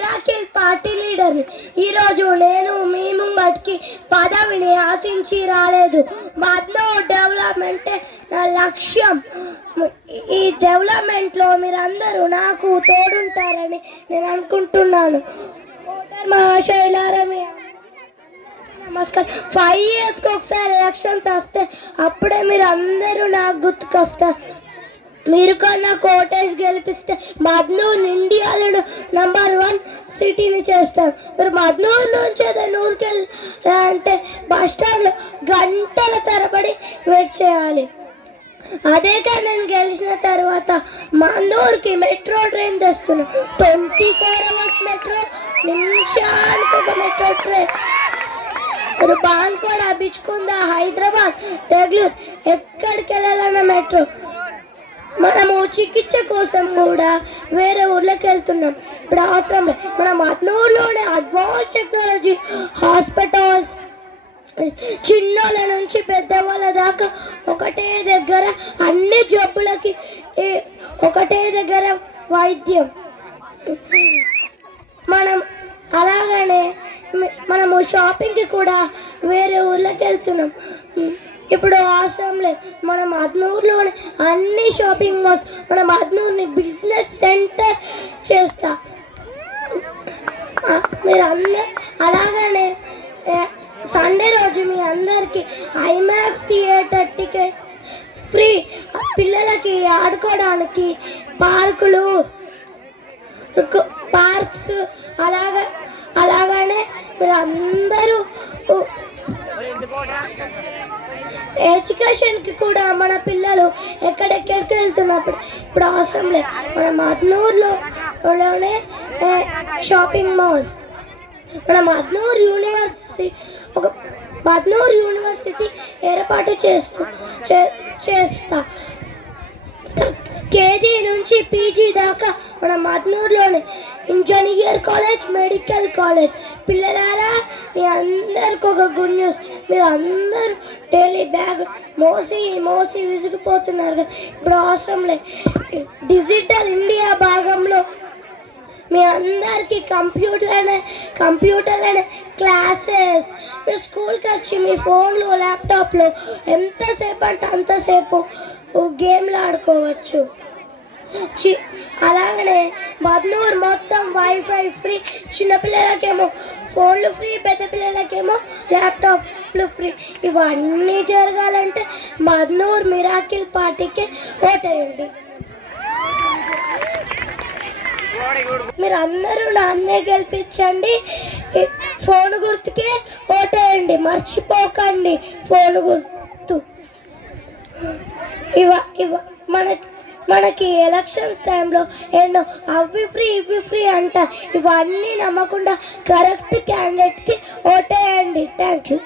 Miracle party leader. ఈరోజు నేను మీ ముంగటికి పదవిని ఆశించి రాలేదు. మద్నూర్ డెవలప్మెంటే నా లక్ష్యం. ఈ డెవలప్మెంట్లో మీరందరూ నాకు తోడుంటారని నేను అనుకుంటున్నాను. ఓటర్ మహాశైలారా, నమస్కారం. 5 yearsకి ఒకసారి ఎలక్షన్స్ వస్తే అప్పుడే మీరు అందరూ నాకు గుర్తుకొస్తారు. మీరు కన్నా కోటేష్ గెలిపిస్తే మద్నూర్ ఇండియాలో నంబర్ 1 సిటీని చేస్తారు. మీరు మద్నూర్ నుంచి నూరుకి వెళ్ళాలంటే బస్ స్టాండ్లో గంటల తరబడి వెయిట్ చేయాలి. అదే కానీ నేను గెలిచిన తర్వాత మద్నూర్కి మెట్రో ట్రైన్ తెస్తున్నాను. 24 hours మెట్రో, నిమిషానికి ఒక మెట్రో ట్రైన్. బాన్స్వాడ, బిచ్కుంద, హైదరాబాద్, బెంగళూరు ఎక్కడికి వెళ్ళాలన్న మెట్రో. మనము చికిత్స కోసం కూడా వేరే ఊర్లోకి వెళ్తున్నాం. ఇప్పుడు అవసరం లేదు. మన మద్నూరులోనే అడ్వాన్స్ టెక్నాలజీ హాస్పిటల్స్, చిన్నోళ్ళ నుంచి పెద్దవాళ్ళ దాకా ఒకటే దగ్గర అన్ని జబ్బులకి ఒకటే దగ్గర వైద్యం. అలాగనే మనము షాపింగ్కి కూడా వేరే ఊర్లోకి వెళ్తున్నాం. ఇప్పుడు అవసరం లేదు. మన మద్నూరులోనే అన్ని షాపింగ్ మాల్స్, మన మద్నూర్ని బిజినెస్ సెంటర్ చేస్తా. మీరు అందరు అలాగనే సండే రోజు మీ అందరికీ ఐమాక్స్ థియేటర్ టికెట్ ఫ్రీ. పిల్లలకి ఆడుకోవడానికి పార్క్స్ అలాగనే మీరు అందరూ ఎడ్యుకేషన్కి కూడా మన పిల్లలు ఎక్కడెక్కడికి వెళ్తున్నప్పుడు ఇప్పుడు అవసరం లేదు. మన మద్నూరులోనే షాపింగ్ మాల్స్, మన మద్నూర్ యూనివర్సిటీ ఏర్పాటు చేస్తా. కేజీ నుంచి పీజీ దాకా మన మద్నూరులోనే ఇంజనీర్ కాలేజ్, మెడికల్ కాలేజ్. పిల్లలారా, మీ అందరికి ఒక గుడ్ న్యూస్. మీరు అందరూ డైలీ బ్యాగ్ మోసి విసిగిపోతున్నారు కదా. ఇప్పుడు అవసరం లేదు. డిజిటల్ ఇండియా భాగంలో మీ అందరికీ కంప్యూటర్ అనే క్లాసెస్. మీరు స్కూల్కి వచ్చి మీ ఫోన్లో, ల్యాప్టాప్లో ఎంతసేపు అంటే అంతసేపు గేమ్లు ఆడుకోవచ్చు. అలాగనే మద్నూర్ మొత్తం వైఫై ఫ్రీ. చిన్నపిల్లలకేమో ఫోన్లు ఫ్రీ, పెద్ద పిల్లలకేమో ల్యాప్టాప్లు ఫ్రీ. ఇవన్నీ జరగాలంటే మద్నూర్ మిరాకిల్ పార్టీకి ఓటేయండి. మీరు అందరూ నన్నే గెలిపించండి. ఫోన్ గుర్తుకే ఓటేయండి, మర్చిపోకండి. ఫోన్ గుర్తు. మనకి ఎలక్షన్స్ టైంలో ఎన్నో అవి ఫ్రీ ఇవి ఫ్రీ అంట. ఇవన్నీ నమ్మకుండా కరెక్ట్ క్యాండిడేట్కి ఓటేయండి. Thank you.